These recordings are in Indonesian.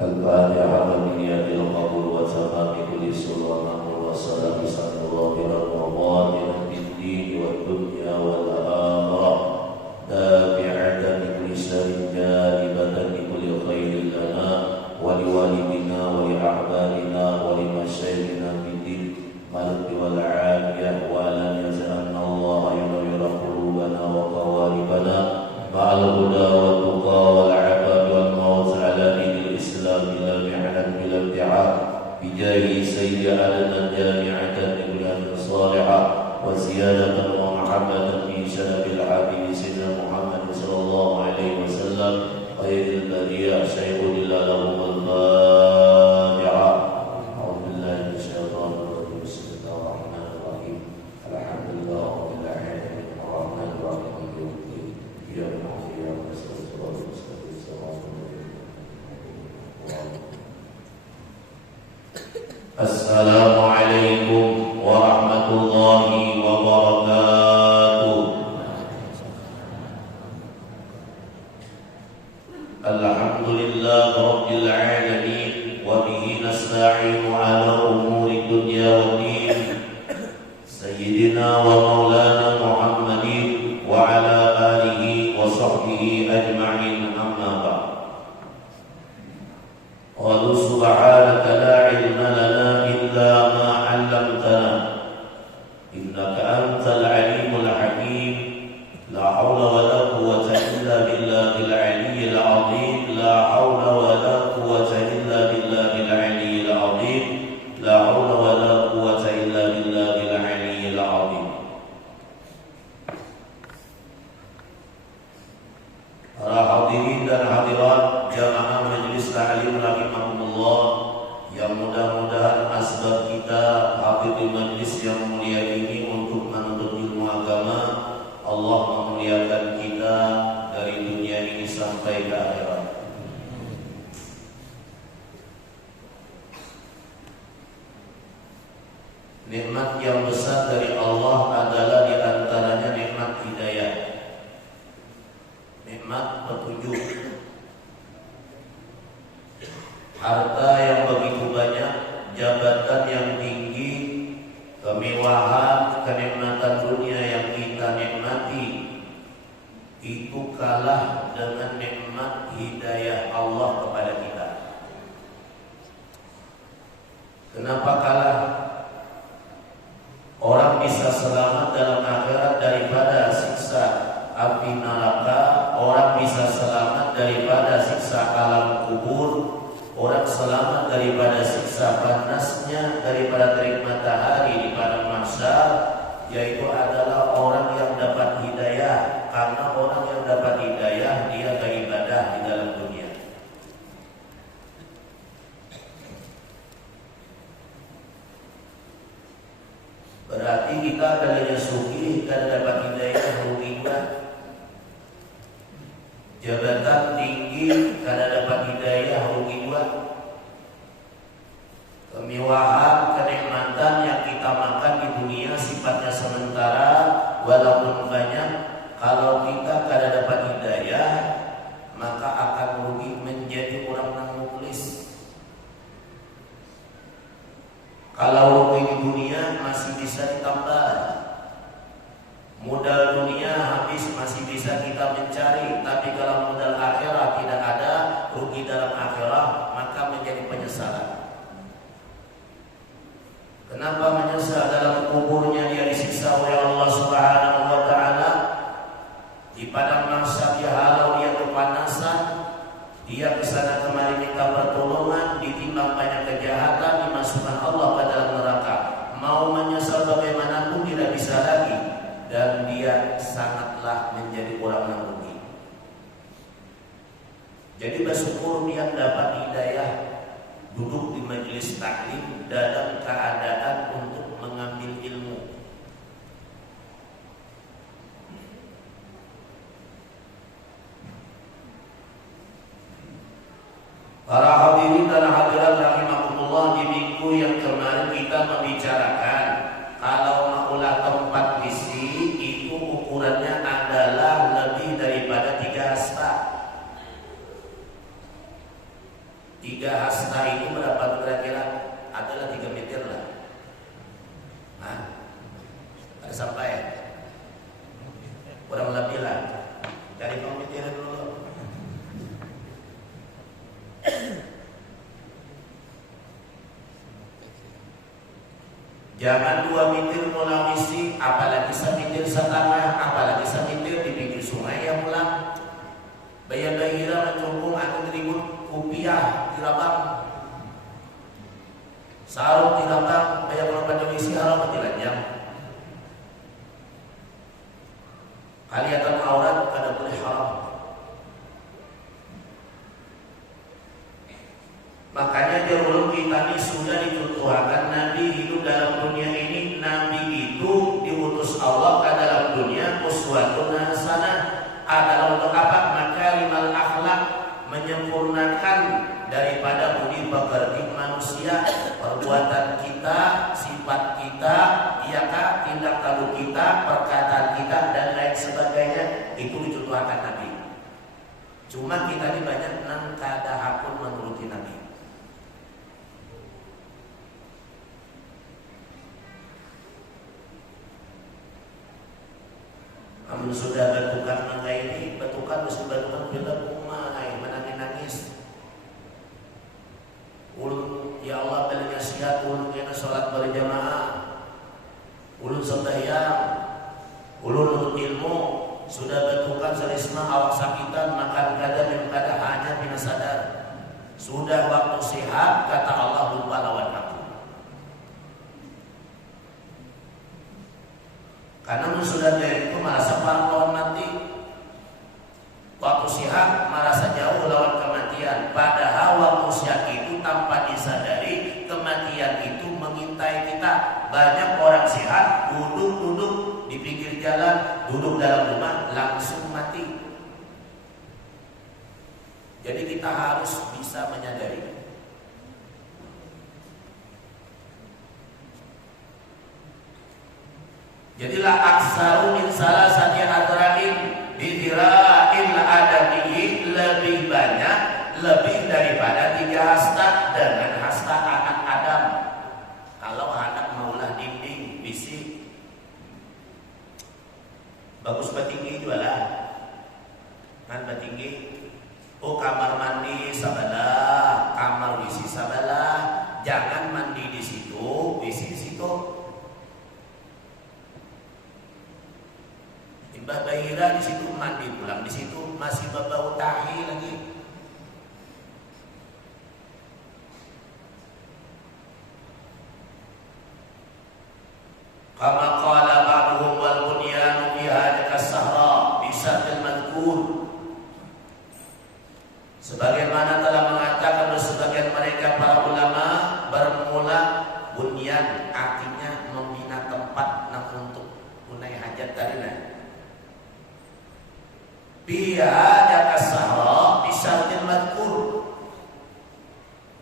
الفاتحة بنية القبول وتمام كل سر ومأمور والصلاة بسم ظاهرا وباطنا بالدين والدنيا والآخرة دافعة لكل شر جالبة لكل خير لنا ولوالدنا ولأحبابنا ولمشايخنا في الدين ملك والعافية وألم يزل الله ينور قلوبنا وقوالبنا مع الهدى والتقى والعفاف والموت على دين الإسلام بلا محنة بلا ابتعاد بجاه سيد أعلنا جامعة لبلاد صالحة وزيادة ومحبة في شرف الحبيب سيدنا محمد صلى الله عليه وسلم خير البرية شيخ لله لهم الفاتحة. أعوذ بالله من الشيطان الرجيم بسم الله الرحمن الرحيم الحمد لله رب العالمين الرحمن الرحيم مالك يوم الدين إياك نعبد وإياك نستعين صراط المستقيم صراط الذين السلام عليكم ورحمة الله وبركاته. الحمد لله رب العالمين وبه نستعين على أمور الدنيا والدين سيدنا ومولانا محمد وعلى آله وصحبه أجمعين أما بعد قالوا سبحانك لا علم لنا إلا ما علمتنا إنك أنت العليم الحكيم لا حول ولا قوة إلا بالله العلي العظيم لا حول ولا قوة إلا بالله العلي العظيم لا حول ولا قوة إلا بالله العلي العظيم. Para hadirin dan hadirat jamaah majelis ta'lim rahimakumullah, yang mudah-mudahan asbab kita hadir di majelis yang mulia ini untuk menuntut ilmu agama, Allah memuliakan kita dari dunia ini sampai ke akhirat. Nikmat yang besar dari Allah adalah di antaranya nikmat hidayah, nikmat petunjuk. Harta yang begitu banyak, jabatan yang tinggi, kemewahan, kenikmatan dunia yang kita nikmati, itu kalah dengan nikmat hidayah Allah kepada kita. Kenapa kalah? Orang bisa selamat dalam akhirat daripada siksa api neraka, orang bisa selamat daripada siksa alam kubur, orang selamat daripada siksa panasnya, daripada terik matahari di padang mahsyar, yaitu adalah orang yang dapat hidayah. Karena orang yang dapat hidayah, dia beribadah di dalam dunia. Berarti kita adanya suki, kita dapat hidayah, rugi juga. Jabatan tinggi, karena dapat hidayah, rugi juga. Kemewahan, kenikmatan yang kita makan di dunia sifatnya sementara, walaupun banyak. Kalau kita karena dapat hidayah, maka akan rugi menjadi orang yang muflis. Kalau rugi di dunia masih bisa ditambah, modal dunia habis masih bisa kita mencari. Tapi kalau modal akhirat tidak ada, rugi dalam akhirat, maka menjadi penyesalan. Kenapa menyesal? Dalam kuburnya dia disiksa oleh Allah Subhanahu wa ta'ala. Di padang mahsyar dia halau, dia kepanasan, dia kesana kemari minta pertolongan, ditimbang banyak kejahatan, dimasukkan Allah ke dalam neraka. Mau menyesal bagaimanapun tidak bisa lagi, dan dia sangatlah menjadi orang yang rugi. Jadi bersyukur yang dapat hidayah, duduk di majelis taklim dalam keadaan untuk mengambil ilmu. Para hadirin dan hadirat rahimakumullah, di minggu yang kemarin kita membicarakan kalau maulah tempat isi itu ukurannya adalah lebih daripada 3 hasta. 3 hasta itu berapa kira-kira? Adalah 3 meter lah. Nah, ada sampai kurang lebih lah. Cari komputer dulu. Jangan 2 meter mulawisi, apalagi 1,5 meter, apalagi 1 meter di pinggir sungai yang pulang. Bayar-bayar mencungkung Rp6.000 dirabang. Sarung dirabang, bayar berapa Indonesia haram dilanjang. Kelihatan aurat kada boleh haram. Makanya dahulu kita ini sudah dicontohkan Nabi hidup dalam dunia ini. Nabi itu diutus Allah ke dalam dunia uswatun hasanah adalah untuk apa? Makarimal akhlak, menyempurnakan daripada budi pekerti manusia, perbuatan kita, sifat kita, iyakah tindak tanduk kita, perkataan kita dan lain sebagainya itu dicontohkan Nabi. Cuma kita ini banyak nang kada hakun menuruti Nabi. Amun sudah bertukar mangga ini, bertukar mesti bertukar bila kumai menangis-nangis. Ulun ya Allah belinya sihat, ulun kena sholat berjamaah, ulun sembahyang, ulun untuk ilmu, sudah bertukar selisma awak sakitan, makan kada minum kada hanya bina sadar. Sudah waktu sehat kata Allah lupa lawan aku. Karena sudah dari itu merasa lawan mati. Waktu sehat merasa jauh lawan kematian. Padahal waktu sehat itu tanpa disadari kematian itu mengintai kita. Banyak orang sehat duduk di pinggir jalan, duduk dalam rumah langsung mati. Jadi kita harus bisa menyadari. Jadilah aksaru min salasati adrain bidira'il adami, lebih banyak, lebih daripada 3 hasta dengan hasta anak Adam. Kalau anak maulah dinding bisi bagus bertinggi jualan kan bertinggi. Oh kamar mandi sabalah, kamar bisi sabalah, jangan mandi di situ, bisi di situ. Mbah Bahira di situ mandi pulang di situ masih berbau tahi lagi. Kama qala ba'duhum wal bunyanu fi hadhihi as-sahra bi syartil madhkur. Sebagaimana telah mengatakan sebagian mereka para ulama, bermula bunyan artinya membina tempat untuk tunai hajat tadina. Biada kasahra bisyartil madhkur.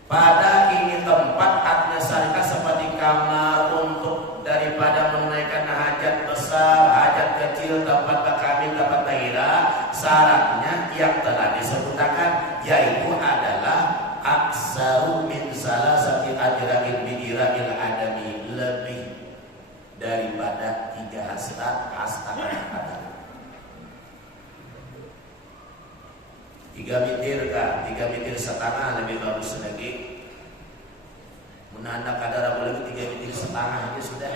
Pada ini tempat artinya syarikat seperti kamar untuk daripada menunaikan hajat besar, hajat kecil, tempat berkamil, tempat tahira. Syaratnya yang telah disebutkan yaitu adalah aksaru min salasati ajra'in bidira'il adami, lebih daripada 3 hasta anak Adam. 3 meter kah? 3 meter setengah lebih bagus lagi. Menanda kadar boleh 3 meter setengah aja sudah.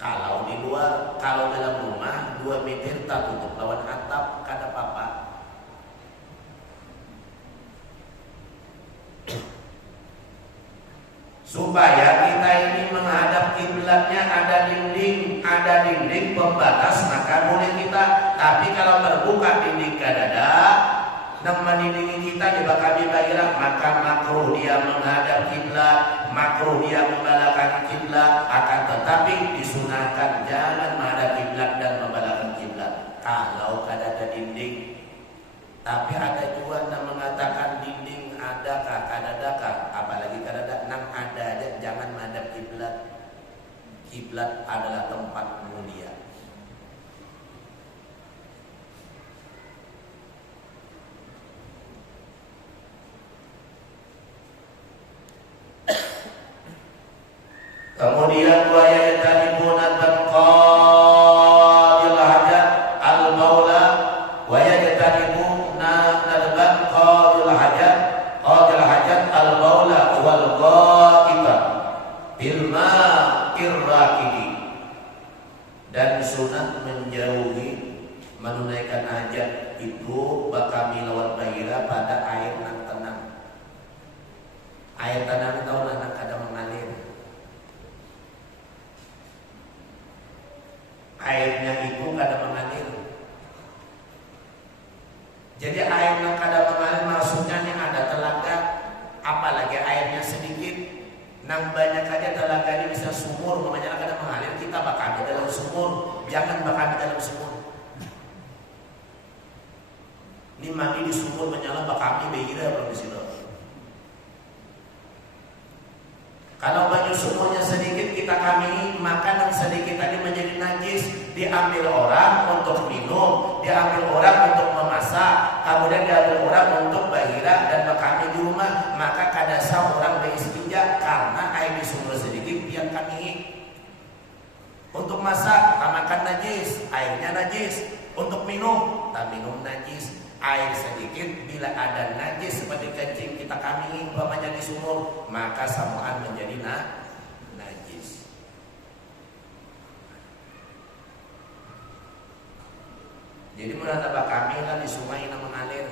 Kalau di luar, kalau dalam rumah 2 meter tak tutup lawan atap kada apa-apa. Supaya kita ini menghadap kiblatnya ada dinding pembatas, maka boleh kita. Tapi kalau terbuka dinding kadada, nang menindingi kita di kami bagilah, maka makruh dia menghadap kiblat, makruh dia membelakangi kiblat. Akan tetapi disunahkan jangan menghadap kiblat dan membelakangi kiblat kalau kadada dinding. Tapi ada juga yang mengatakan dinding adakah, kadadakah, apalagi kadada nang ada aja jangan menghadap kiblat. Kiblat adalah tempat mulia. kamila wal bahira pada air yang tenang. Air tenang tahu nak kada mengalir. Airnya itu kada mengalir. Jadi air yang kada mengalir maksudnya nih ada telaga, apalagi airnya sedikit. Nang banyak aja telaga ini bisa sumur, makanya kada mengalir kita bakal di dalam sumur, jangan bakal di dalam sumur. Ini mandi di sumur menyala bakal behira belum di situ. Kalau baju sumurnya sedikit kita kami makan yang sedikit tadi menjadi najis, diambil orang untuk minum, diambil orang untuk memasak, kemudian diambil orang untuk bahira dan kami di rumah, maka kada sah orang beristinja karena air di sumur sedikit yang kami. Untuk masak, makan najis, airnya najis. Untuk minum, tak minum najis. Air sedikit bila ada najis seperti kencing kita kami umpamanya di sumur, maka samuan menjadi najis. Jadi menatap kami kan di sungai yang mengalir.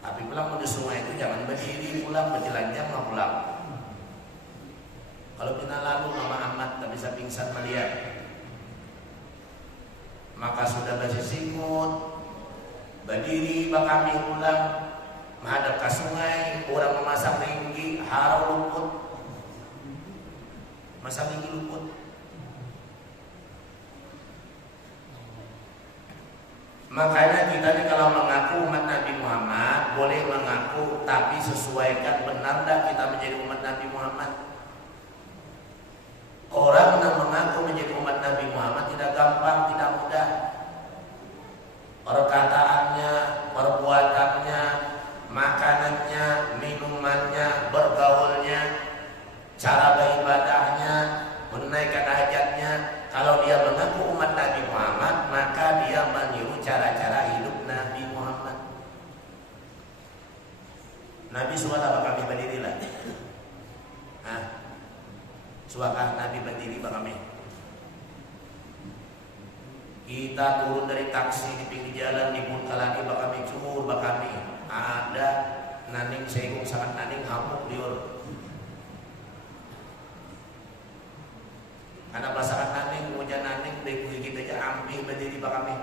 Tapi pulang di sungai itu jangan berdiri, pulang berjelanjang mau pulang. Kalau kita lalu mama amat tak bisa pingsan melihat, maka sudah basi simut. Berdiri bakami pulang menghadap ke sungai, orang memasang tinggi harau luput, masang tinggi luput. Makanya kita nih kalau mengaku umat Nabi Muhammad boleh mengaku, tapi sesuaikan benar dah kita menjadi umat Nabi Muhammad. Orang yang mengaku menjadi umat Nabi Muhammad tidak gampang, tidak mudah. Perkataannya, perbuatannya, makanannya, minumannya, bergaulnya, cara beribadahnya, menaikkan hajatnya. Kalau dia mengaku umat Nabi Muhammad, maka dia meniru cara-cara hidup Nabi Muhammad. Nabi suka apa kami berdiri lah? Suaka Nabi berdiri apa kami? Kita turun dari taksi di pinggir jalan di Bunkalani bakami cumur bakami ada naning segung sangat naning hamuk diur. Karena pasangan naning hujan naning dari kita aja ambil berdiri bakami.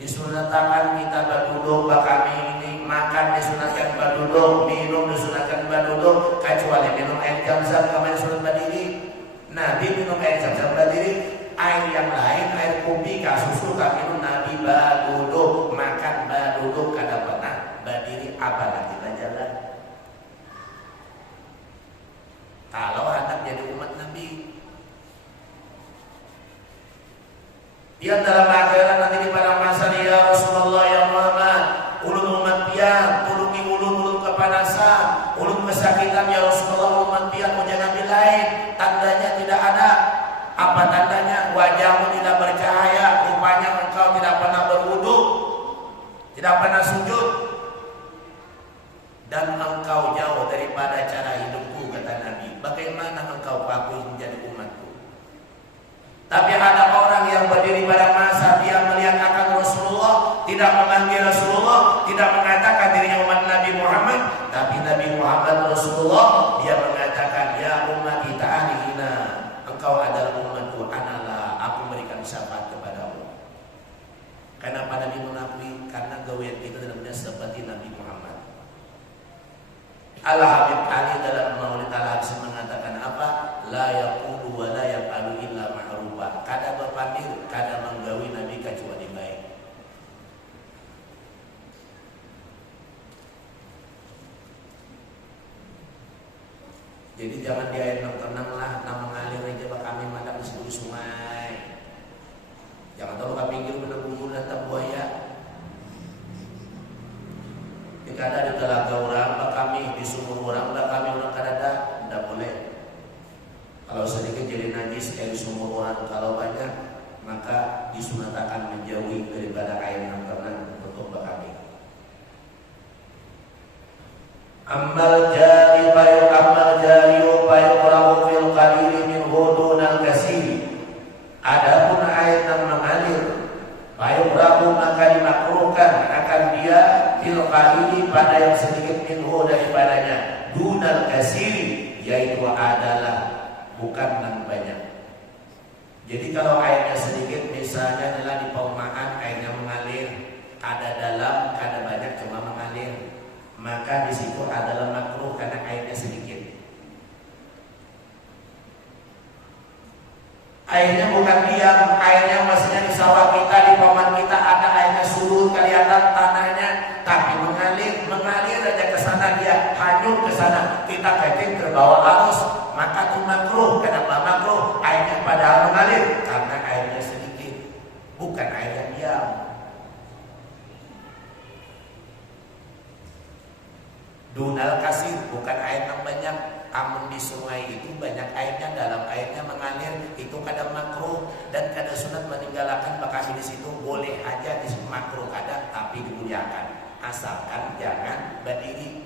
Disunatkan kita berduduk bakami ini, makan disunatkan berduduk, minum disunatkan berduduk, kecuali minum air zam-zam kami sunat berdiri. Nabi minum air zam-zam berdiri. Air yang lain, air kopi, susu, kami Nabi baduduk, makan baduduk, kada pernah berdiri, apalagi jalan. Kalau hendak jadi umat Nabi, dia dalam akhirat nanti di padang mahsyar, ya Rasulullah ya Muhammad, ulun umat pian, tulungi ulun kepanasan, ulun kesakitan ya Rasulullah, umat pian ujian Nabi lain, tandanya tidak ada. Apa tandanya? Wajahmu tidak bercahaya, rupanya engkau tidak pernah berwudu, tidak pernah sujud, dan engkau jauh daripada cara hidupku, kata Nabi. Bagaimana engkau patuh menjadi umatku? Tapi ada orang yang berdiri pada masa dia melihat akan Rasulullah, tidak memanggil Rasulullah, tidak mengatakan dirinya umat Nabi Muhammad, tapi Nabi Muhammad Rasulullah, dia mengatakan, ya umat kita alihina, engkau adalah umatku, analah, aku memberikan syafaat kepadamu. Kenapa Nabi mengakui? Karena gawean kita dalamnya seperti Nabi Muhammad. Al-Habib Ali dalam Maulid Al-Habib mengatakan apa? La yaqulu wa la yaf'alu illa ma'rufa. Kada berpandir, kada menggawi Nabi kecuali baik. Jadi jangan di air yang tenang lah, nak mengalir aja bak kami madam di seluruh sungai. Jangan tahu kami pinggir menunggu dan buaya. Jika ada di telaga orang, bak kami di sumur orang, bak kami orang kadada, tidak boleh. Kalau sedikit jadi najis kayak sumur orang, kalau banyak maka disunatakan menjauhi daripada air yang tenang untuk bak kami. Amal jari bayu amal jariu bayu orang fil qalili min hudunal kasir. Adapun air yang mengalir bayu rabu maka fil qalili pada yang sedikit minhu daripadanya, dunal kasiri yaitu adalah bukan yang banyak. Jadi kalau airnya sedikit, misalnya adalah di perumahan airnya mengalir, ada dalam, ada banyak cuma mengalir, maka di situ adalah makruh karena airnya sedikit. Airnya bukan diam, airnya maksudnya di sawah kita, di perumahan kita ada airnya surut kelihatan tanahnya, tapi mengalir aja ke sana, dia hanyut ke sana, kita keting terbawa arus, maka itu makruh. Kenapa makruh? Airnya padahal mengalir karena airnya sedikit, bukan air yang diam. Dunal kasir bukan air yang banyak. Amun di sungai itu banyak airnya, dalam airnya mengalir, itu kadang makruh dan kadang sunat meninggalkan bakal di situ, boleh aja di makruh kadang, tapi dimuliakan asalkan jangan berdiri.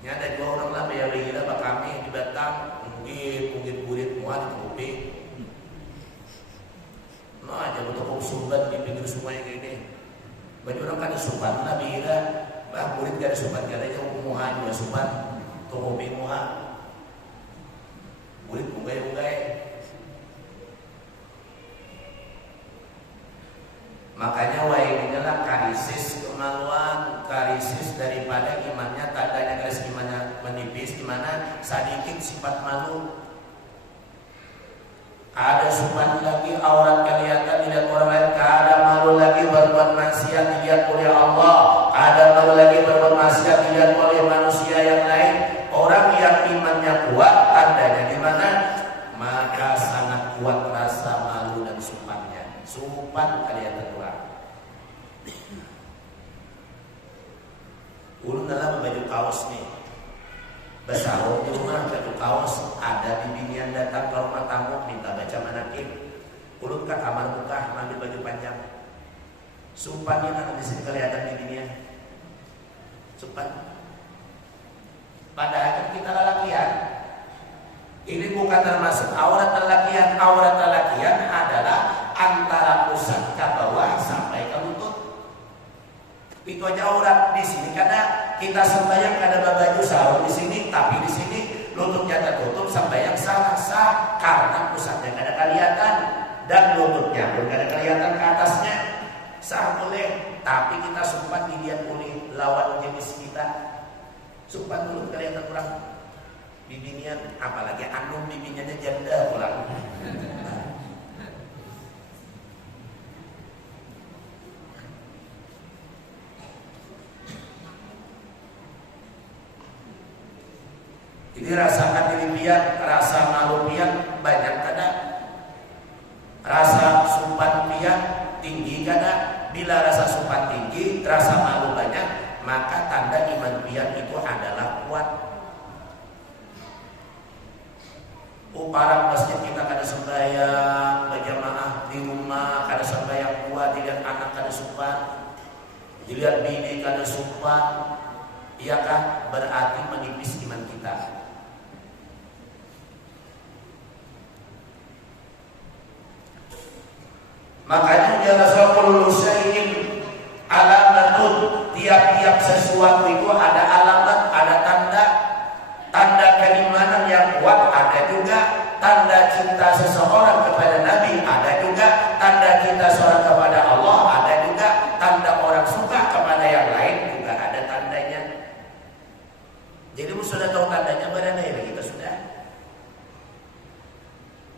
Ini ada dua orang lah bayar bak kami di Batam, mungkin burit muat di kopi. Nah aja betul sumbat di pinggir sungai kayak ini. Banyak orang kan sumbat lah bira. Bah murid gak ada sumbat, gak ada yang muha juga sumbat, tuh kopi muha, murid unggay. Makanya wahai inilah karisis kemaluan, karisis daripada imannya, tandanya garis imannya menipis, dimana sedikit sifat malu. Ada sumbat lagi aurat kelihatan dilihat orang lain, ada malu lagi berbuat maksiat dilihat oleh Allah, ada malu lagi berbuat maksiat dilihat oleh manusia yang lain. Orang yang imannya kuat tandanya di mana? Maka sangat kuat rasa malu dan sumpahnya. Sumpah kelihatan orang. Ulun dalam baju kaos nih, besar di rumah baju kaos, ada bibinian datang ke rumah tamu minta baca manakib. Ulun ke kamar buka ambil baju panjang. Sumpahnya nanti di sini kelihatan bibinian. Sumpah. Padahal kita lelakian. Ini bukan termasuk aurat lelakian. Aurat lelakian adalah antara pusat ke bawah sampai ke lutut. Itu aja aurat di sini karena kita sembahyang kada baju sarung di sini, tapi di sini lututnya tertutup sembahyang sah karena pusatnya kada kelihatan dan lututnya pun kada kelihatan ke atasnya. Sah boleh, tapi kita sumpah dilihat oleh lawan jenis kita. Sumpah dulu kelihatan kurang bibinian, apalagi anu bibiniannya janda pulang. Jadi rasakan diri pian, rasa malu pian banyak kada, rasa sumpan pian tinggi kada. Bila rasa sumpan tinggi, rasa malu banyak, maka tanda iman pian itu adalah kuat. Para masjid kita kada sembahyang berjamaah di rumah, kada sembahyang kuat, dilihat anak kada sumpan, dilihat bini kada sumpan, iyakah berarti menipis iman kita. Makanya jangan sepuluh syai'in alamatun, tiap-tiap sesuatu itu ada alamat, ada tanda keimanan yang kuat, ada juga tanda cinta seseorang kepada Nabi, ada juga tanda cinta seorang kepada Allah, ada juga tanda orang suka kepada yang lain, juga ada tandanya. Jadi sudah tahu tandanya, berenai lagi kita sudah.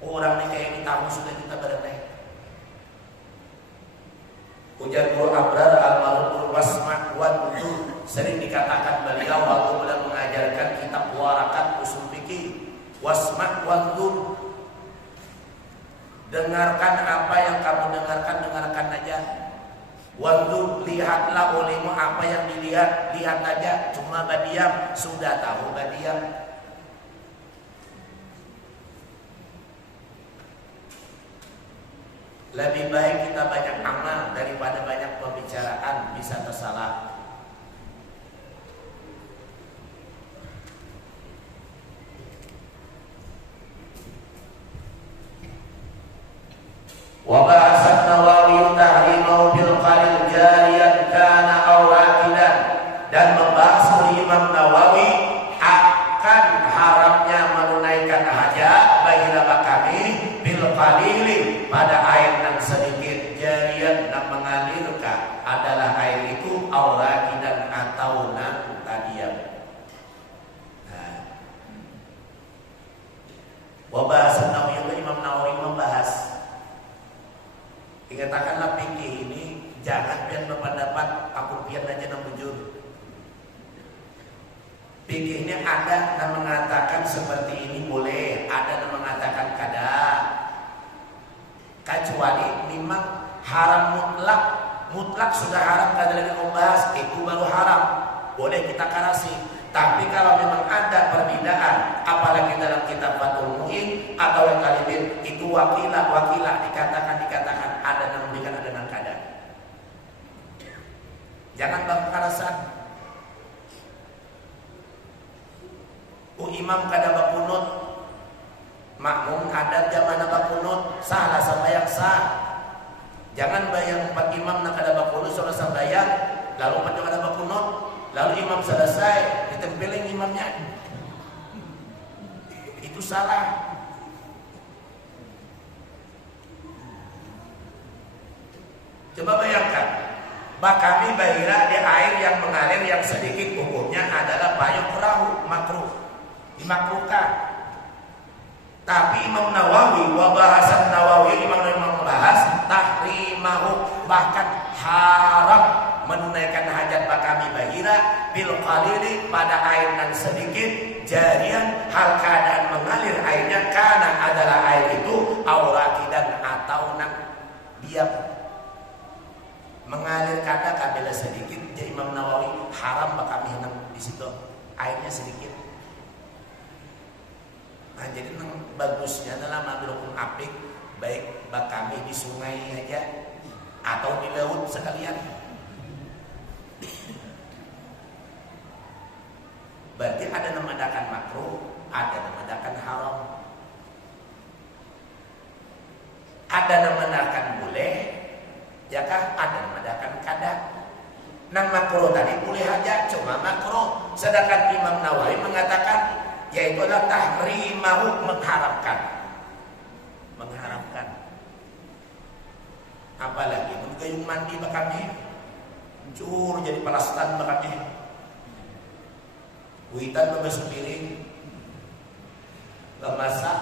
Orang ini kayak kita sudah kita berenai. Ujar Guru Abrar Al-Marhum Wasma' wa Nudur, sering dikatakan beliau waktu beliau mengajarkan kitab Warakat Usul Fikih, Wasma' wa Nudur, dengarkan apa yang kamu dengarkan aja. Wandur, lihatlah olehmu apa yang dilihat, lihat aja, cuma badiam, sudah tahu badiam. Lebih baik kita banyak amal daripada banyak pembicaraan, bisa tersalah. Wa ba'asat Nawawi tahrimahu bil qalil Ingatakanlah fikih ini jangan pian berpendapat aku pian aja nang bujur. Fikih ini ada yang mengatakan seperti ini boleh, ada yang mengatakan kada. Kecuali memang haram mutlak sudah haram, kada lagi membahas, itu baru haram, boleh kita karasi. Tapi kalau memang ada perbedaan, apalagi dalam kitab Fathul Mu'in atau yang kalibin, itu wakilah dikatakan ada yang memberikan, ada yang kada. Jangan berkarasan. Imam kada bakunut, makmum ada zaman bakunut, salah sambayang sah. Jangan bayang 4 imam nak kada bakunut sudah sambayang, lalu 4 kada bakunut, lalu imam selesai ditempelin imamnya. Itu salah. Coba bayangkan, kami bahira di air yang mengalir yang sedikit, hukumnya adalah payung perahu, makruh, dimakruhkan. Tapi Imam Nawawi, bahasan Nawawi, Imam membahas tahrimahu, bahkan haram menunaikan hajat kami bahira bil qalili, pada air yang sedikit, jarian hal keadaan mengalir airnya, karena adalah air itu aurakidan atau nang diam mengalir, kata kabila sedikit. Jadi Imam Nawawi haram kami nang di situ airnya sedikit. Nah, jadi bagusnya adalah mengambil hukum apik, baik kami di sungai aja atau di laut sekalian. Berarti ada yang mengadakan makruh, ada yang mengadakan haram, ada yang mengadakan boleh, ya kah? Ada yang mengadakan kada. Nang makruh tadi boleh aja, cuma makruh. Sedangkan Imam Nawawi mengatakan yaitu adalah tahrimahu, mengharamkan. Apalagi menggayung mandi bakami, cur jadi palastan bakami, witan bebas piring, bemasak,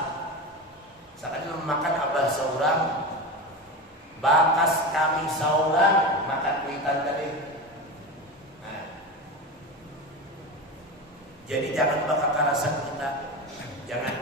sekali memakan abah seorang, bakas kami seorang makan witan tadi. Jadi jangan bakal karasan kita, jangan.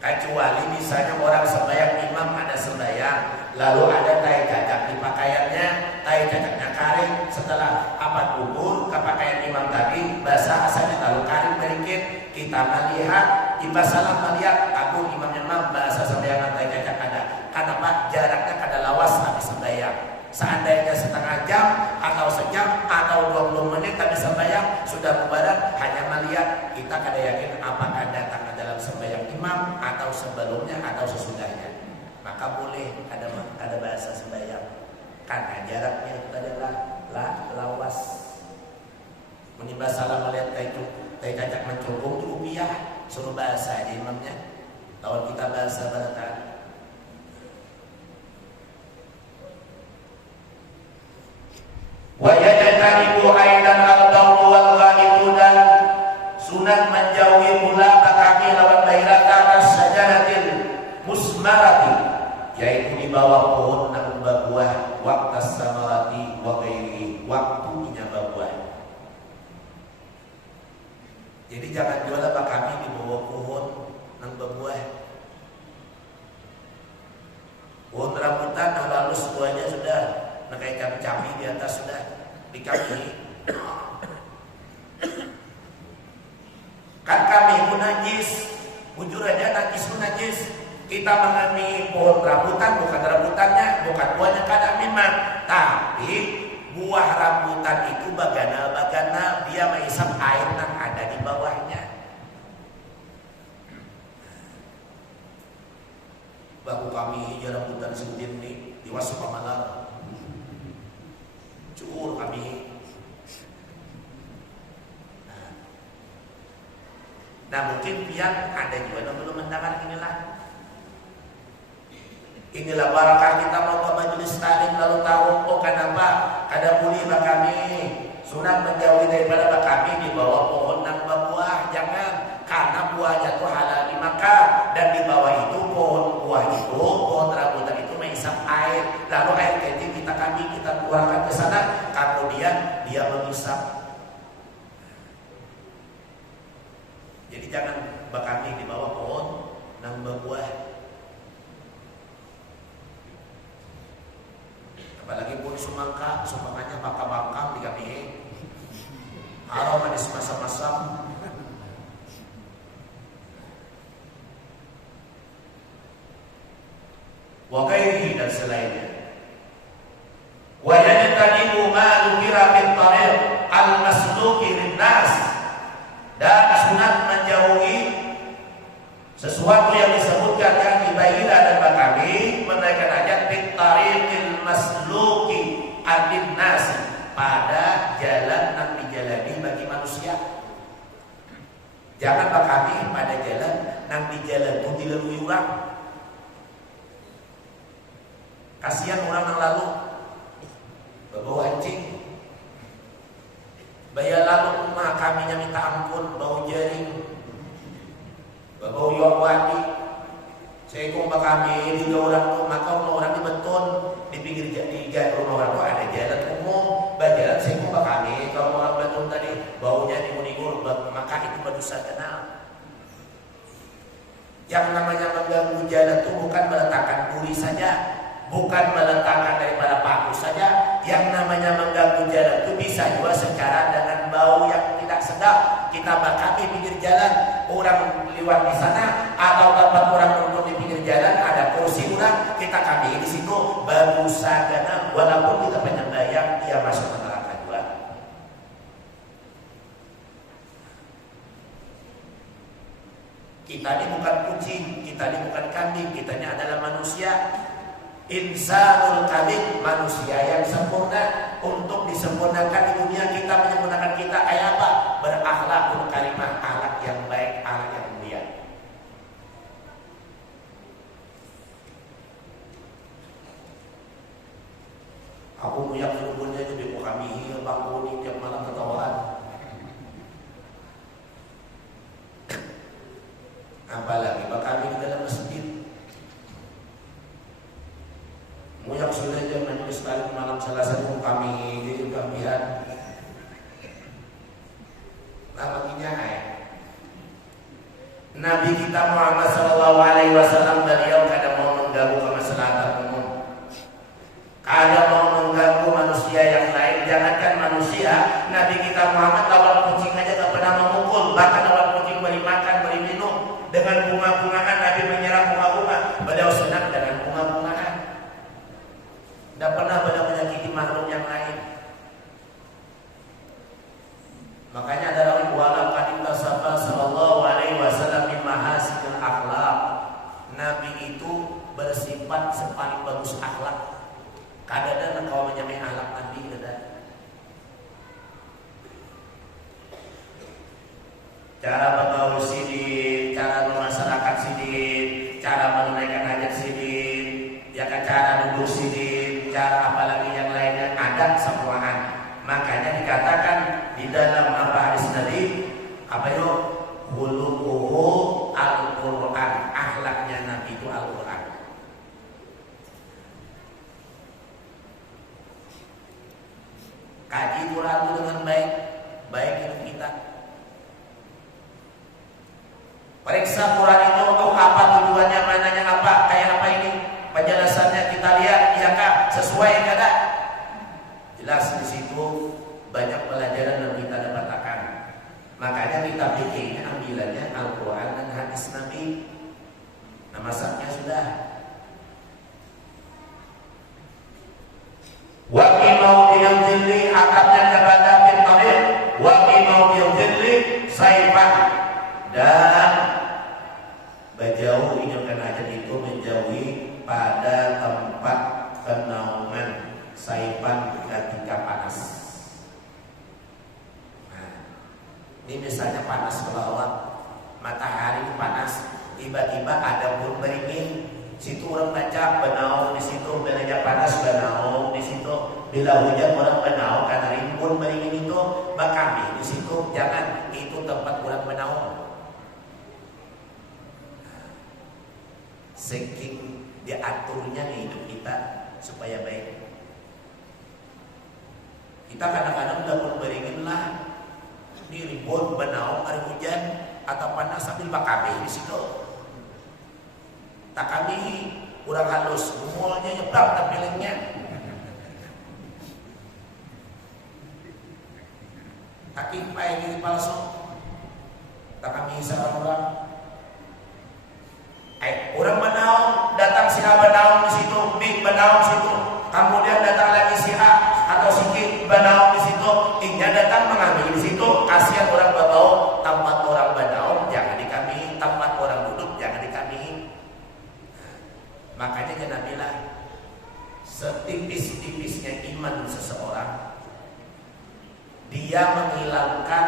Kecuali misalnya orang sembahyang, imam ada sembahyang, lalu ada tai cacak di pakaiannya, tai cacaknya kering, setelah apa kubur ke pakaian imam tadi basah asalnya, lalu kering sedikit, kita melihat, imam salam melihat, aku imamnya mam bahasa sembayangan tai cacak ada. Kenapa? Jaraknya kada lawas habis sembahyang. Seandainya setengah jam atau sejam atau 20 menit tapi sembahyang sudah mubarak, hanya melihat, kita kada yakin apakah datang dalam sembahyang imam atau sebelumnya atau sesudahnya, maka boleh ada bahasa sembahyang karena jaraknya itu adalah lawas. Menimba salam melihat tai cacak mencungkung rupiah, suruh bahasa aja imamnya, lawan kita bahasa baratan. Wa yajtanibu aidan al-bawl wal ghaib, dan sunat menjauhi pula kaki lawan bairata as-sajaratil musmarati, yaitu di bawah pohon nang berbuah, waqtas samarati wa ghairi, waktunya berbuah. Jadi jangan jual kami di bawah pohon nang berbuah. Pohon rambutan nah halus buahnya sudah, nah kayak cabai di atas sudah di kaki. Kan kami pun najis, bujur aja najis pun najis. Kita mengambil pohon rambutan, bukan rambutannya, bukan buahnya kada memang, tapi buah rambutan itu bagana dia menghisap air yang ada di bawahnya. Baku kami hijau rambutan sendiri nih di Wasupamalar. Cur kami. Nah mungkin pian ada juga yang belum mendengar inilah barakah kita mau ke majelis taklim lalu tahu oh kenapa kada boleh kami sunat menjauhi daripada kami di bawah pohon dan berbuah, jangan, karena buahnya itu halal dimakan dan di bawah itu lalu air kencing kita keluarkan ke sana, kemudian dia menghisap. Jadi jangan bakami di bawah pohon nang berbuah. Apalagi pun sumangka, sumangkanya baka-baka di kami. Haram manis masam-masam. Wa ghairihi dan selainnya. Wa yajtanibu ma dzukira min tariq al-masluki lin-nas, dan sunat menjauhi sesuatu yang disebutkan yang dibayina dan bakami menaikkan hajat fit tariqil masluki lin-nas, pada jalan yang dijalani bagi manusia. Jangan bakami pada jalan yang dijalani itu dilalui orang. Kasihan orang yang lalu bau anjing, bayar lalu mah kaminya minta ampun, bau jaring, bau yowadi. Saya kong kami di orang tuh, maka orang di beton di pinggir jalan rumah orang tuh ada jalan umum, berjalan saya kong kami kalau orang beton tadi baunya dimunigur, maka itu berdosa kenal. Yang namanya mengganggu jalan itu bukan meletakkan duri saja, bukan meletakkan daripada paku saja. Yang namanya mengganggu jalan itu bisa juga secara dengan bau yang tidak sedap. Kita bakami pinggir jalan, orang lewat di sana atau tempat orang duduk di pinggir jalan ada kursi orang, kita kami di situ berdosa karena walaupun kita penyembayang dia masuk ke neraka juga. Kita ini bukan kucing, kita ini bukan kambing, kita ini adalah manusia. Insanul kamil, manusia yang sempurna. Untuk disempurnakan di dunia kita menyempurnakan kita kayak apa? Berakhlakul karimah, akhlak yang baik, akhlak yang mulia. Aku muyak kerumunnya jadi kami bangun ini tiap malam ketawaan. Apalagi kami di dalam masjid. Muyak sudah jam majelis sekali malam Selasa kami di kamian. Namanya Nabi kita Muhammad sallallahu alaihi wasallam beliau kadang mau mengganggu kemaslahatan umum. Kadang mau mengganggu manusia yang lain, jangankan manusia, Nabi kita Muhammad lawan kucing aja tak pernah memukul, bahkan lawan kucing beri makan, beri minum. Dengan bunga-bungaan Nabi menyerang bunga-bunga, beliau senang dengan bunga-bungaan. Tidak pernah beliau menyakiti makhluk yang lain. Makanya ada orang wala qadimta safa sallallahu alaihi wasallam min mahasinil akhlak. Nabi itu bersifat sepaling bagus akhlak. Kadang-kadang kau menyamai akhlak Nabi kadang. Cara bergaul sidin, cara bermasyarakat sidin, cara menunaikan hajat sidin, ya kan, cara duduk sidin, cara apalagi yang lainnya ada semuaan. Makanya dikatakan di dalam hadis Nabi apa itu? Khuluquhu al-Qur'an, akhlaknya Nabi itu Al-Qur'an. Kaji Quran itu dengan baik, baik hidup kita. Periksa Quran itu, oh apa tujuannya, mananya apa, kayak apa ini, penjelasannya kita lihat, ya kah, sesuai kada? Jelas di situ banyak pelajaran yang kita dapatkan. Makanya kita pikirnya ambilannya Al-Quran dan hadis Nabi. Nah masaknya sudah. Wa qimau bil dhilli akabnya kepada fitnah, wa qimau bil dhilli saifan, dan berjauh ingatkan aja itu menjauhi pada tempat kenaungan saifan ketika panas. Nah, ini misalnya panas kalau Allah, matahari panas, tiba-tiba ada burung beringin, situ orang baca benaung di situ, bila panas benaung di situ, bila hujan orang benaung karena rimbun beringin itu, bakami di situ, jangan itu tempat orang benaung. Saking diaturnya hidup kita, supaya baik. Kita kadang-kadang udah pun beringin lah di ribut benaung hari hujan atau panas sambil bakabe di situ. Tak kami kurang halus, mulanya nyeblak tampilingnya. Kaki pakai gini palsu. Tak kami salah orang. Orang benaung datang si A benaung di situ, B benaung di situ. Kemudian datang lagi si A atau si K benaung di situ, Inya datang mengambil di situ. Kasihan orang berbau, tempat orang benaung jangan dikami, tempat orang duduk jangan dikami. Makanya Nabi bilang, setipis-tipisnya iman seseorang, dia menghilangkan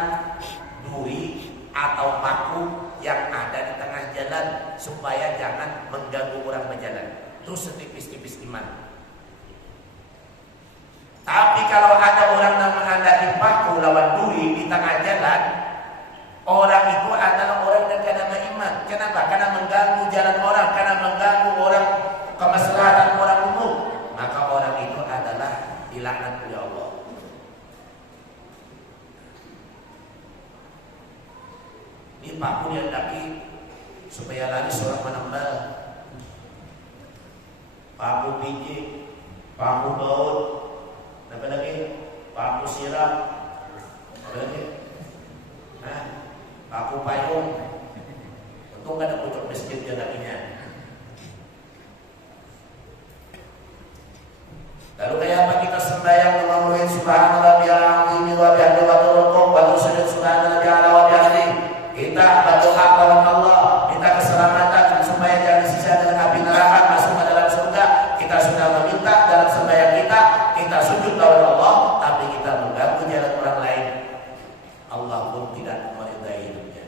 duri atau paku yang ada di tengah jalan supaya jangan mengganggu orang berjalan. Itu setipis-tipis iman. Tapi kalau ada orang yang mengandalkan paku lawan duri di tengah jalan, orang itu adalah orang yang tidak beriman. Kenapa? Karena mengganggu jalan orang, karena mengganggu orang, kemaslahatan orang umum. Maka orang itu adalah dilaknat oleh Allah. Ini paku yang daki supaya lari seorang menambal. Paku biji, paku baut, apa lagi? Paku sirap, apa lagi? Paku payung. Untung ada pucuk masjid dia dakinya. Lalu kayak apa kita sembahyang melalui subhanallah bihamdihi wa bihamdihi wa turqum wa tusallil subhanallah bi'ala wa bihamdihi. Kita berdoa kepada Allah, minta keselamatan supaya jangan disisa dengan api neraka, masuk ke dalam surga. Kita sudah meminta dalam sembahyang kita sujud kepada Allah, tapi kita mengganggu jalan orang lain. Allah pun tidak meridai hidupnya.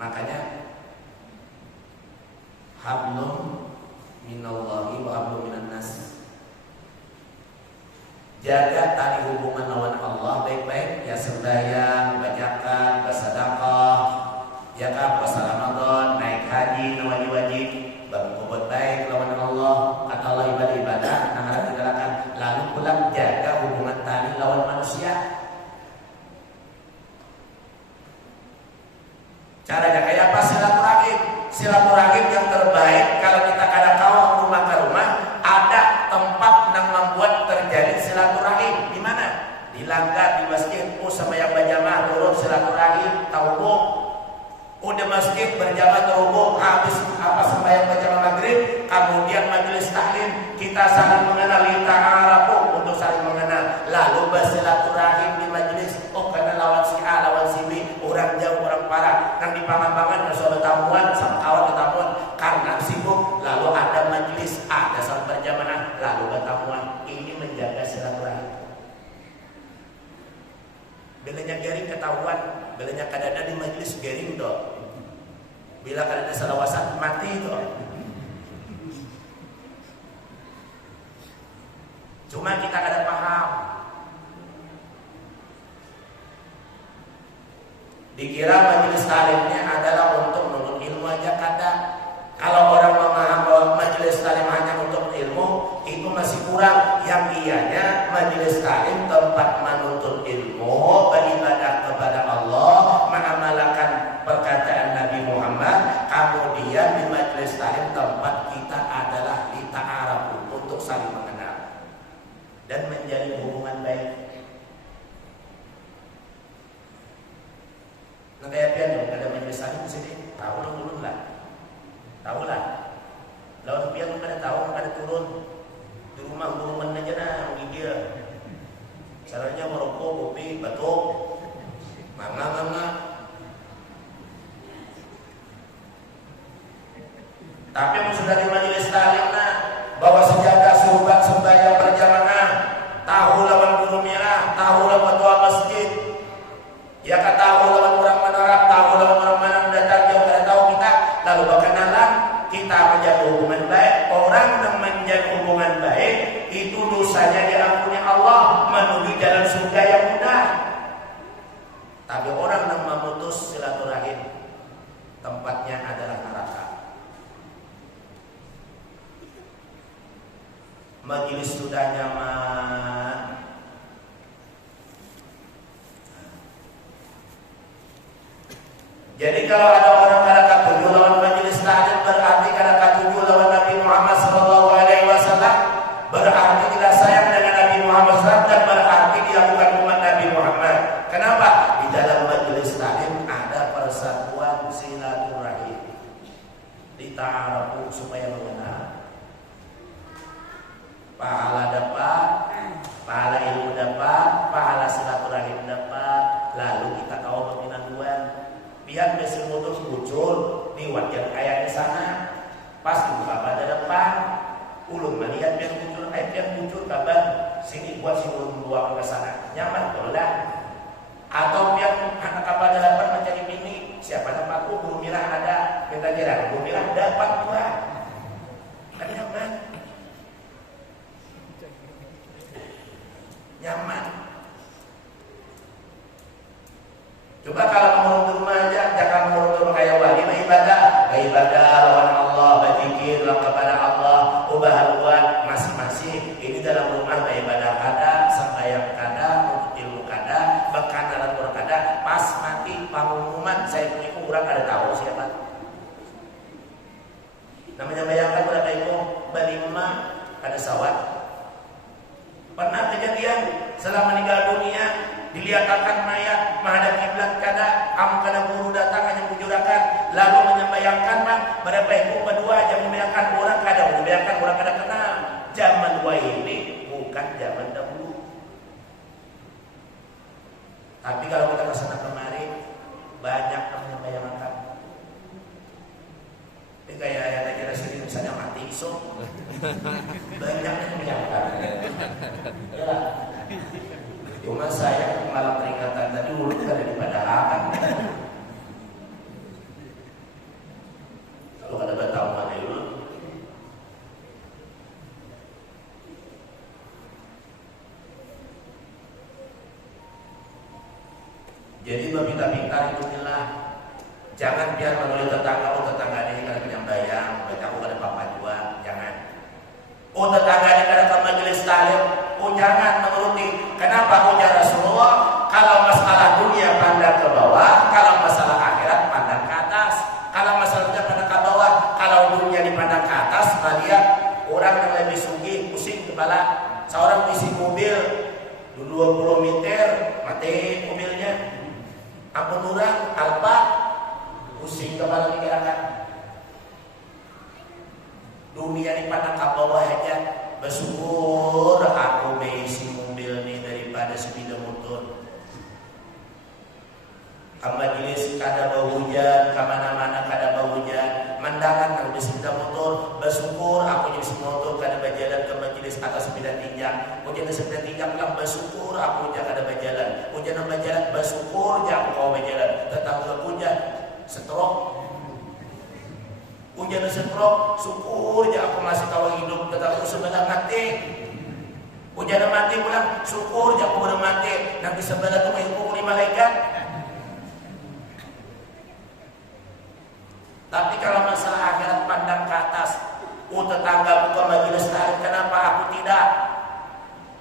Makanya hablum minallahi wa hablum minan nas. Jaga tali hubungan lawan Allah baik-baik, ya sembahyang, bacakan, bersedekah, ya kan, puasa Ramadan, naik haji, wajib-wajib, berbuat baik lawan Allah, kata Allah ibadah, nah harus digalakan. Lalu pulang jaga hubungan tali lawan manusia. Caranya kayak apa? Silaturahim. Silaturahim yang terbaik kalau kita kadang kawal rumah ke rumah, ada tempat yang membuat terjadi silaturahim. Di mana? Di langgar, di masjid. Sama yang berjamaah turun silaturahim, tauhid. Udah masjid berjamaah terhubung, habis apa sembahyang berjamaah maghrib, kemudian majelis taklim, kita saling mengenal, ta'arafu, untuk saling mengenal, lalu bersilaturahim di majelis. Oh, karena lawan si A, lawan si B, orang jauh, orang parah, yang di pangan-pangan bersama tamuan, sama kawan bertamuan, karena sibuk, lalu ada majelis, ada saling berjamaah, lalu bertamuan. Ini menjaga silaturahim. Bilanya garing ketahuan, bilanya kadada di majelis garing doh. Bila kadada salawasan mati doh. Cuma kita kada paham. Dikira majelis talimnya adalah untuk menuntut ilmu aja, kada. Kalau orang memaham bahwa majelis talim hanya untuk ilmu, itu masih kurang. Yang ianya majelis talim tempat menuntut ilmu, beribadah kepada Allah, mengamalkan perkataan Nabi Muhammad. Kemudian di majelis talim tempat kita adalah lita'arafu, untuk saling mengenal dan menjalin hubungan baik. Nah kayak pian ada majelis talim di sini, tahu dulu lah. Tahu lah, lawan pian kada tahu, kada turun di rumah guruman aja nah gigil. Caranya merokok, kopi, batuk, manga. Tapi yang sudah di majelis talim nah, bahwa sejaga surubat sembahyang berjamaah, tahu lawan guru merah, tahu lawan ketua masjid, ya kata tahu lawan orang menara, tahu lawan orang mana datang jauh kada tahu kita, lalu berkenalan, kita menjaga hubungan baik. Orang yang menjaga hubungan baik itu dosanya diampuni Allah, menuju jalan surga yang mudah. Tapi orang yang memutus silaturahim, tempatnya adalah neraka. majelis sudah nyaman. Jadi kalau ada orang kada katuju lawan majelis taklim, berarti kada katuju lawan Nabi Muhammad sallallahu alaihi wasallam, berarti tidak sayang dengan Nabi Muhammad SAW, dan berarti dia bukan umat Nabi Muhammad. Kenapa? Di dalam majelis taklim ada persatuan silaturahim, dita'arafu supaya mengenal. Pahala dapat, pahala ilmu dapat, pahala silaturahim dapat, lalu kita kawan peminanduan. Biar mesin motor muncul di wajan kayak di sana, pas dibuka pada depan, ulun melihat biar muncul kabar sini buat si ulun buang ke sana, nyaman boleh. Atau biar anak kapal depan mencari bini, siapa tempatku burung mirah ada, minta jalan burung mirah dapat pula, kan nyaman, nyaman. Coba kalau mau rumah aja, jangan mau kayak wali ibadah lawan Allah, berzikir kepada Allah, ubah haluan masing-masing. Ini dalam rumah ibadah kada, sembahyang kada, untuk ilmu kada, bekanalan kurang kada. Pas mati pengumuman saya punya kurang kada tahu siapa. Namanya bayangkan berapa itu berlima kada sawat. Pernah kejadian setelah meninggal dunia, dilihatkan mayat menghadap kiblat kada, kamu kada buru datang hanya menjurakan, lalu menyembayangkan bang berapa itu berdua aja membayangkan orang kada kenal. Zaman dua ini bukan zaman dahulu. Tapi kalau kita kesana kemari banyak yang menyembayangkan. Ini kayak ayat kira sini misalnya mati iso, banyak yang menyembayangkan. Ya. Cuma saya malam peringatan tadi mulut kan daripada akan. Kalau ada tahu mana itu. Jadi meminta-minta itu inilah. Jangan biar menurut tetangga ini kada penyampaian, baca aku kada apa-apa juga, jangan. Tetangga ini kada ke majelis taklim, jangan menuruti. Kenapa ujar Rasulullah? Kalau masalah dunia pandang ke bawah, kalau masalah akhirat pandang ke atas. Kalau masalah dunia pandang ke bawah, kalau dunia dipandang ke atas, melihat orang yang lebih sugih, pusing kepala. Seorang isi mobil 20 meter, mati mobilnya. Ampun orang, Alfa, pusing kepala dikirakan. Dunia dipandang ke bawah aja. Bersyukur aku beisi mobil ni daripada sepeda motor. Ke majelis kada bau hujan, ke mana-mana kada bau hujan. Mandangan kalau di sepeda motor, bersyukur aku jadi sepeda motor kada berjalan ke majelis atas sepeda tinjang. Hujan sepeda tinjang pulang, bersyukur aku jangan kada berjalan. Hujan berjalan, bersyukur jangan kau berjalan. Tetangga hujan, setrok. Hujan setrok, syukur je aku masih kawal hidup, tetapi sebelah mati. Hujan mati pulang, syukur je aku baru mati. Nanti sebelah tu menghukumi malaikat. Tapi kalau masalah akhirat pandang ke atas, tetangga buka majelis taklim, kenapa aku tidak?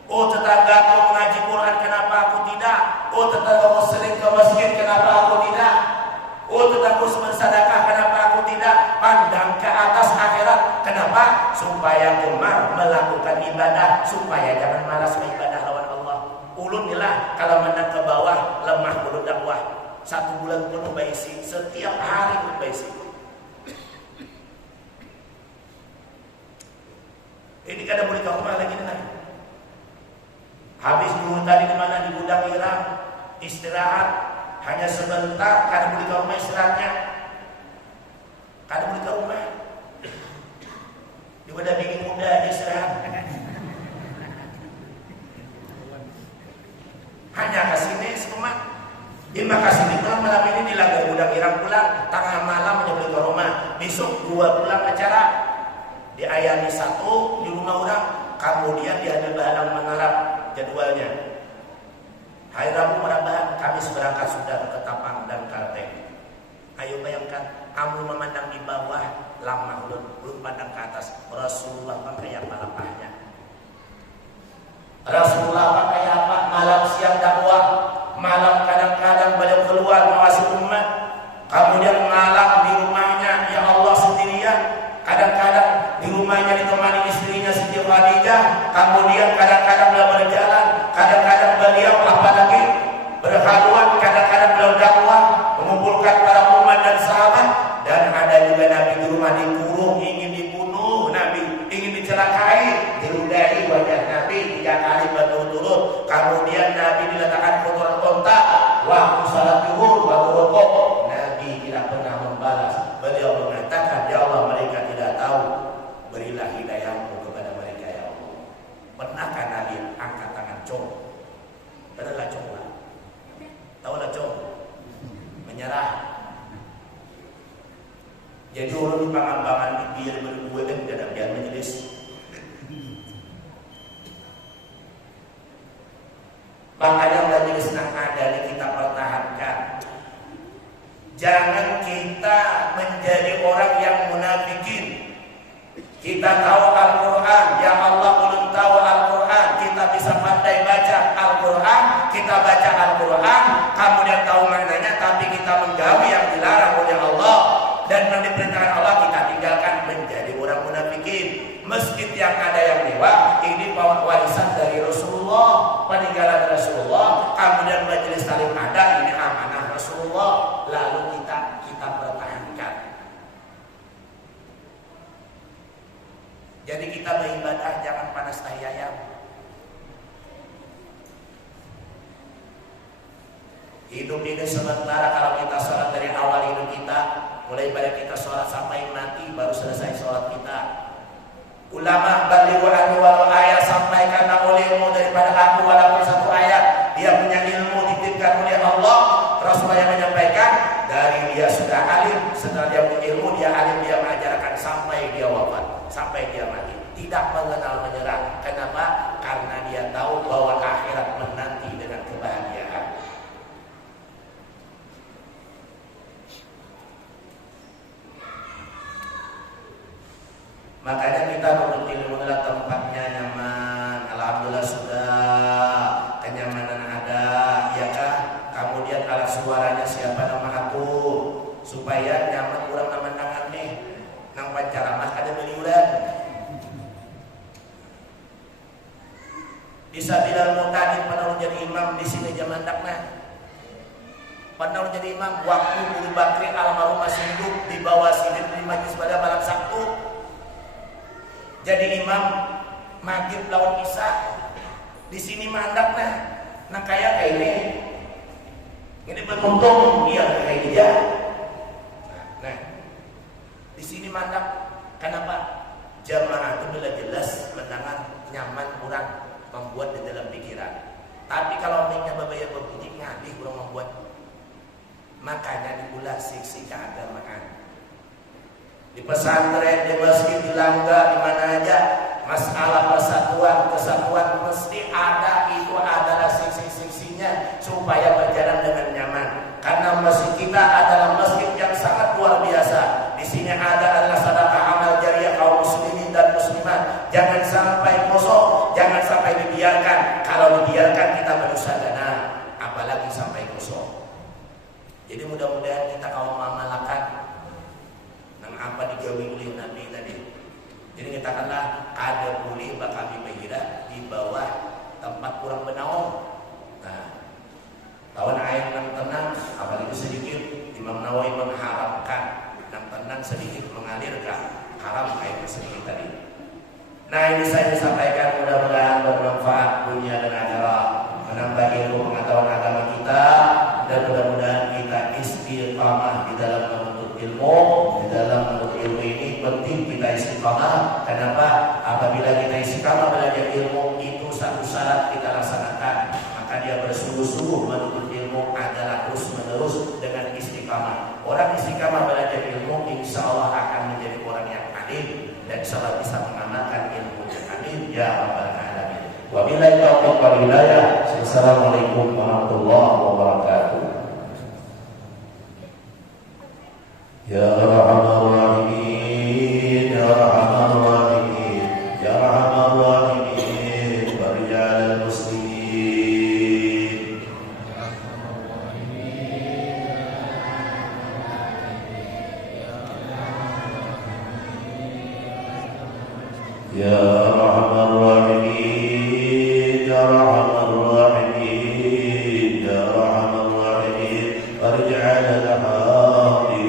Tetangga aku mengaji Quran, kenapa aku tidak? Tetangga aku sering ke masjid, kenapa aku tidak? Tetangga bersedekah, kenapa aku tidak? Pandang ke atas akhirat, kenapa? Supaya gemar melakukan ibadah, supaya jangan malas beribadah lawan Allah. Ulun nilah kalau menang ke bawah lemah ulun dakwah. 1 bulan penuh baisi, setiap hari pun baisi. Ini kada boleh kau lagi nih. Habis dulu tadi di mana di gudang Irang istirahat hanya sebentar, kada boleh ke rumah istirahatnya. Kada boleh ke rumah. Di wadah bingung muda aja istirahat. Hanya ke sini semua. Ima ke sini pulang malam ini di laga gudang Irang pulang, tengah malam hanya boleh ke rumah. Besok 2 pulang acara. Diayani 1 di rumah orang, kemudian diambil bahan mengarap jadwalnya. Hari Rabu merabahan, Kamis berangkat sudah ke Ketapang dan Kalteng. Ayo bayangkan, kamu memandang di bawah, lama belum pandang ke atas. Rasulullah pakai yang malapahnya. Rasulullah pakai apa? Malam siang dakwah, malam kadang-kadang beliau keluar mengawasi umat, kemudian malam di rumahnya ya Allah sendirian, kadang-kadang di rumahnya ditemani istrinya Siti Khadijah, kemudian kadang-kadang beliau berjalan, kadang-kadang beliau apalagi berhaluan, kadang-kadang beliau dakwah mengumpulkan para umat dan sahabat. Dan ada juga Nabi di rumah dikurung, ingin dibunuh Nabi, ingin dicelakai, diludahi wajah Nabi 3 kali berturut-turut. Kemudian Nabi diletakkan kotoran kontak, waktu salat zuhur, waktu rukuk, Nabi tidak pernah membalas. Beliau mengatakan, ya Allah, mereka tidak tahu, berilah hidayahmu kepada mereka ya Allah. Pernahkah Nabi angkat tangan cong? Adalah cong lah, tahulah cong, menyerah. Jadi orang di pangambangan biar berdua kan tidak ada biar majelis. Makanya majelis yang ada ini kita pertahankan. Jangan kita menjadi orang yang munafikin. Kita tahu Al-Quran, ya Allah belum tahu Al-Quran. Kita bisa pandai baca Al-Quran, kita baca Al-Quran, kemudian tahu maknanya, tapi kita menggawi yang dilarang oleh Allah dan yang diperintahkan Allah kita tinggalkan, menjadi orang munafikin. Masjid yang ada yang mewah ini warisan dari Rasulullah, peninggalan Rasulullah, kemudian majelis saling ada ini amanah Rasulullah, lalu kita pertahankan. Jadi kita beribadah jangan panas tahi ayam. Hidup ini sementara. Kalau kita sholat dari awal hidup kita, mulai pada kita sholat sampai mati, baru selesai sholat kita. Ulama balighu anni walau ayat, sampaikanlah olehmu daripada aku walaupun 1 ayat. Dia punya ilmu dititipkan oleh Allah. Rasulullah yang menyampaikan, dari dia sudah alim, setelah dia punya ilmu, dia alim, dia mengajarkan sampai dia wafat, sampai dia mati. Tidak mengenal menyerah. Kenapa? Karena dia tahu bahwa akhirat menanti dengan kebahagiaan. Makanya kita menuntut ilmu adalah tempatnya nyaman. Alhamdulillah sudah kenyamanan ada, ya kah? Kemudian alat suaranya siapa nama aku, supaya nyaman kurang namandangan nih. Nang pancaramah ada beliuran. Bisa bilang mutadin pernah jadi imam di sini zaman dakna. Pernah jadi imam waktu Guru Bakri almarhum masih hidup, di bawah sini di majlis pada malam Sabtu. Jadi imam maghrib lawan isya di sini mandak nah kayak ini beruntung dia kayak dia. Nah di sini mandak. Kenapa? Jamaah itu bila jelas mendengar nyaman kurang membuat di dalam pikiran. Tapi kalau mic-nya babaya berbunyi ngadih kurang membuat. Makanya diulah siksi keagamaan. Di pesantren, di masjid, di langgar, di mana aja, masalah persatuan, kesatuan mesti ada. Itu adalah sisi-sisinya supaya berjalan dengan nyaman. Karena masjid kita adalah masjid yang sangat luar biasa. Di sini adalah sedekah amal jariah kaum muslimin dan muslimat. Jangan sampai kosong, jangan sampai dibiarkan. Kalau dibiarkan kita berdosa dana, apalagi sampai kosong. Jadi mudah-mudahan kita kaum mengamalkan apa digawi oleh Nabi tadi. Jadi katakanlah ada boleh bakal dibahira di bawah tempat kurang benaung. Nah, lawan air yang tenang, apalagi sedikit. Imam Nawawi mengharapkan yang tenang sedikit mengalirkan, haram air sedikit tadi. Nah ini saya disampaikan, mudah-mudahan bermanfaat dunia dan akhirat, menambah ilmu pengetahuan agama kita, dan mudah-mudahan kita istiqamah di dalam menuntut ilmu. Di dalam menuntut ilmu ini penting kita istiqamah. Kenapa? Apabila kita istiqamah belajar ilmu, itu satu syarat kita laksanakan, maka dia bersungguh-sungguh menuntut ilmu adalah terus menerus dengan istiqamah. Orang istiqamah belajar ilmu, insya Allah akan menjadi orang yang alim dan insya Allah bisa mengamalkan ilmu yang alim. Ya Rabbal Alamin. Wabillahi taufiq wal hidayah. Assalamualaikum warahmatullahi wabarakatuh. Ya Arhamar Rahimin, Ya Arhamar Rahimin, Ya Arhamar Rahimin, Barjal يا أرحم الراحمين يا أرحم الراحمين يا أرحم الراحمين فارج على الحاضرين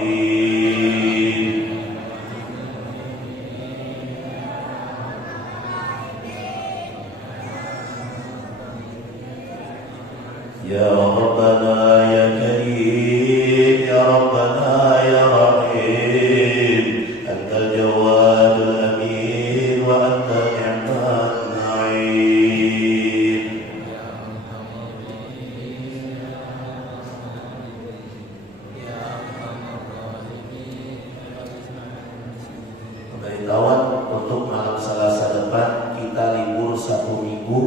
يا ربنا يا كريم يا ربنا يا رحيم أنت الجواد الأمين وأنت نعم النعيم Pemberitahuan untuk malam Selasa depan kita libur 1 minggu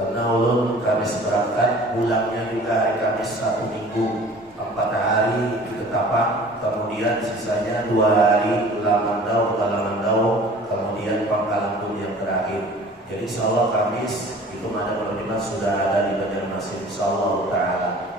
karena ulun Kamis berangkat, pulangnya juga hari Kamis 1 minggu, 4 hari di Ketapang, kemudian sisanya 2 hari Lamandau, kemudian Pangkalan Bun yang terakhir. Jadi insya Allah Kamis itu ada sudah ada di Banjarmasin, insya Allah Ta'ala.